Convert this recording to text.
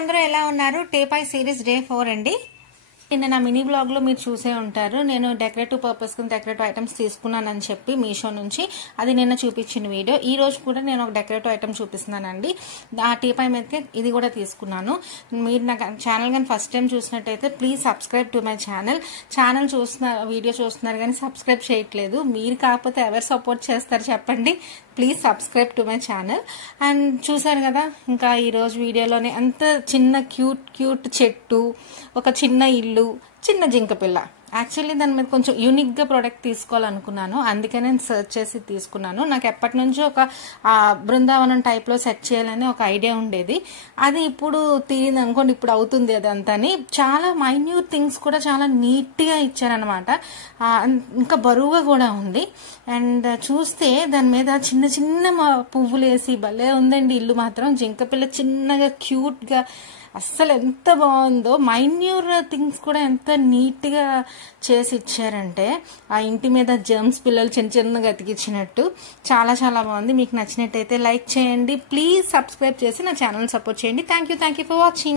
అందరూ ఎలా ఉన్నారు? టేపై సిరీస్ డే 4 అండి. నిన్న నా మినీ బ్లాగ్ లో మీరు చూసే ఉంటారు. నేను డెకరేటివ్ పర్పస్ కి డెకరేటివ్ ఐటమ్స్ తీసుకున్నానని చెప్పి మీషో నుంచి అది నిన్న చూపించిన వీడియో. ఈ రోజు కూడా నేను ఒక డెకరేటివ్ ఐటమ్ చూపిస్తున్నానండి. ఆ టీపై మీదకి ఇది కూడా తీసుకున్నాను. మీరు నా ఛానల్ కానీ ఫస్ట్ టైం చూసినట్టయితే please subscribe to my channel. Video చూస్తున్నారు కానీ సబ్స్క్రైబ్ చేయట్లేదు. మీరు కాకపోతే ఎవరు సపోర్ట్ చేస్తారు చెప్పండి. Please subscribe to my channel. And చూసారు కదా, ఇంకా ఈరోజు వీడియోలోనే అంత చిన్న క్యూట్ చెట్టు, ఒక చిన్న ఇల్లు, చిన్న జింకపిల్ల. యాక్చువల్లీ దాని మీద కొంచెం యూనిక్గా ప్రోడక్ట్ తీసుకోవాలనుకున్నాను, అందుకే నేను సెర్చ్ చేసి తీసుకున్నాను. నాకు ఎప్పటి నుంచో ఒక బృందావనం టైప్లో సెట్ చేయాలని ఒక ఐడియా ఉండేది. అది ఇప్పుడు తీరింది అనుకోండి, ఇప్పుడు అవుతుంది అదంతాని. చాలా మైన్యూట్ థింగ్స్ కూడా చాలా నీట్గా ఇచ్చారనమాట. ఇంకా బరువుగా కూడా ఉంది. అండ్ చూస్తే దాని మీద చిన్న చిన్న పువ్వులు వేసి భలే ఉందండి ఇల్లు మాత్రం. జింకపిల్ల చిన్నగా క్యూట్గా అస్సలు ఎంత బాగుందో. మైన్యూర్ థింగ్స్ కూడా ఎంత నీట్గా చేసి ఇచ్చారంటే ఆ ఇంటి మీద జర్మ్స్ పిల్లలు చిన్న చిన్నగా అతికిచ్చినట్టు చాలా చాలా బాగుంది. మీకు నచ్చినట్టయితే లైక్ చేయండి, ప్లీజ్ సబ్స్క్రైబ్ చేసి నా ఛానల్ సపోర్ట్ చేయండి. Thank you for watching.